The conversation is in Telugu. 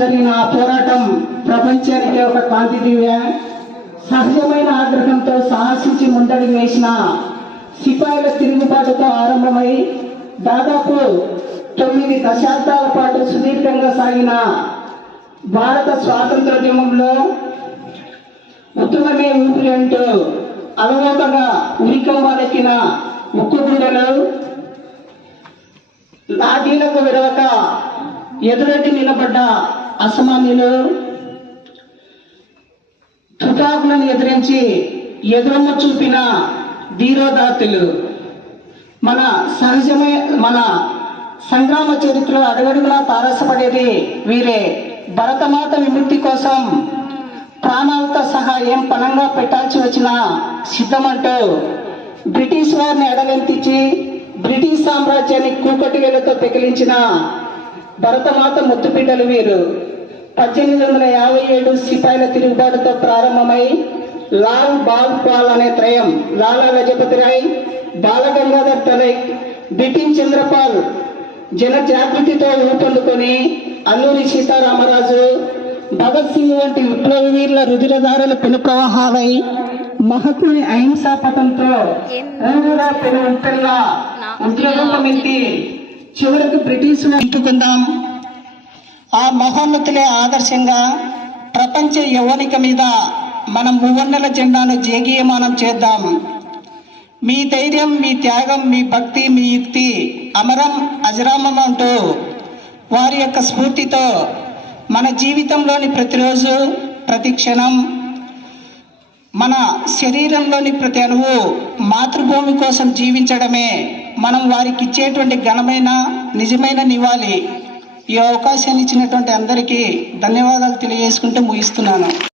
జరిగిన ఆ పోరాటం ప్రపంచానికి ఒక కాంతి దివ్య. సహజమైన ఆగ్రహంతో సాహసించి ముందడుగు వేసిన సిపాయిల తిరుగుబాటుతో ఆరంభమై దాదాపు 9 దశాబ్దాల పాటు సుదీర్ఘంగా సాగిన భారత స్వాతంత్రోద్యమంలో ఉద్యమమే ఊపిరి అంటూ అలవాటుగా ఉరికంబాలెక్కిన ఉక్కు గుండెలు లాఠీలకు విరవక ఎదురెడ్డి నిలబడ్డ అసామాన్యులు, తుపాకులను ఎదిరించి ఎదురమ్మ చూపిన ధీరోదాత్తులు. మన సంగ్రామ చరిత్రలో అడుగడుగునా తారసపడేది వీరే. భరతమాత విముక్తి కోసం ప్రాణాలతో సహా ఏం పణంగా పెట్టాల్సి వచ్చినా సిద్ధమంటూ బ్రిటిష్ వారిని అడగంతించి బ్రిటిష్ సామ్రాజ్యాన్ని కూకటి వేలతో పెకిలించిన భరతమాత ముద్దుబిడ్డలు వీరు. 1857 సిపాయిల తిరుగుబాటుతో ప్రారంభమై లాల్ బాల్ పాల్ అనే త్రయం, లాలా లజపతి రాయ్, బాలగంగాధర్ తిలక్, బిపిన్ చంద్రపాల్ జనజాగృతితో ఊపందుకొని అల్లూరి సీతారామరాజు, భగత్ సింగ్ వంటి విప్లవ వీరుల రుధిరధారలు పెను ప్రవాహాలై మహాత్ముని అహింసా పథంతో పెను ఉంటల్లా ఉద్యోగమెత్తి చివరకు బ్రిటిష్ ఎత్తుకుందాం. ఆ మహోన్నతులే ఆదర్శంగా ప్రపంచ యవ్వనిక మీద మనం మువ్వన్నెల జెండాను జేగీయమానం చేద్దాం. మీ ధైర్యం, మీ త్యాగం, మీ భక్తి, మీ యుక్తి అమరం అజరామం అంటూ వారి యొక్క స్ఫూర్తితో మన జీవితంలోని ప్రతిరోజు, ప్రతి క్షణం, మన శరీరంలోని ప్రతి అణువు మాతృభూమి కోసం జీవించడమే మనం వారికి ఇచ్చేటువంటి ఘనమైన నిజమైన నివాళి. ఈ అవకాశాన్ని ఇచ్చినటువంటి అందరికీ ధన్యవాదాలు తెలియజేసుకుంటూ ముగిస్తున్నాను.